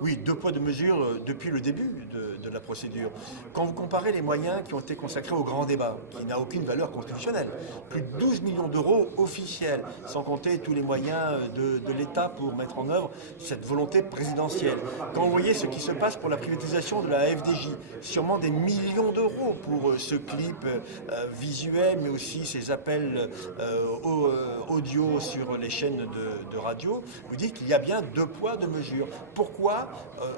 Oui, deux poids, deux mesures depuis le début de la procédure. Quand vous comparez les moyens qui ont été consacrés au grand débat, qui n'a aucune valeur constitutionnelle, plus de 12 millions d'euros officiels, sans compter tous les moyens de l'État pour mettre en œuvre cette volonté présidentielle. Quand vous voyez ce qui se passe pour la privatisation de la FDJ, sûrement des millions d'euros pour ce clip visuel, mais aussi ces appels audio sur les chaînes de radio, vous dites qu'il y a bien deux poids, deux mesures. Pourquoi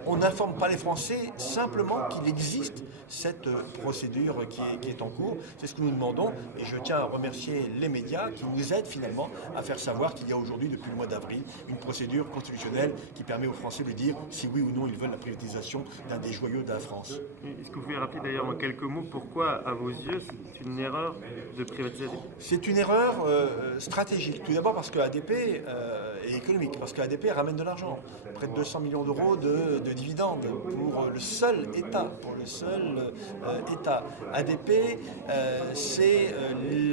on n'informe pas les Français simplement qu'il existe cette procédure qui est en cours? C'est ce que nous demandons et je tiens à remercier les médias qui nous aident finalement à faire savoir qu'il y a aujourd'hui, depuis le mois d'avril, une procédure constitutionnelle qui permet aux Français de dire si oui ou non ils veulent la privatisation d'un des joyaux de la France. Est-ce que vous pouvez rappeler d'ailleurs en quelques mots pourquoi, à vos yeux, c'est une erreur de privatisation? C'est une erreur stratégique. Tout d'abord parce que ADP est économique, parce que ADP ramène de l'argent, près de 200 millions d'euros de dividendes pour le seul État. ADP, c'est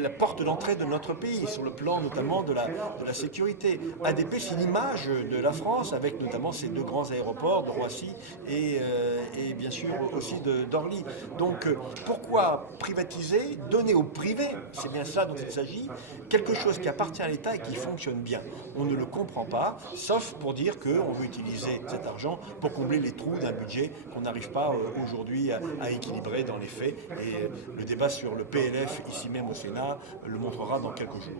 la porte d'entrée de notre pays, sur le plan notamment de la sécurité. ADP, c'est l'image de la France, avec notamment ces deux grands aéroports de Roissy et bien sûr aussi d'Orly. Donc pourquoi privatiser, donner au privé, c'est bien ça dont il s'agit, quelque chose qui appartient à l'État et qui fonctionne bien? On ne le comprend pas, sauf pour dire qu'on veut utiliser cet argent pour combler les trous d'un budget qu'on n'arrive pas aujourd'hui à équilibrer dans les faits. Et le débat sur le PLF, ici même au Sénat, le montrera dans quelques jours.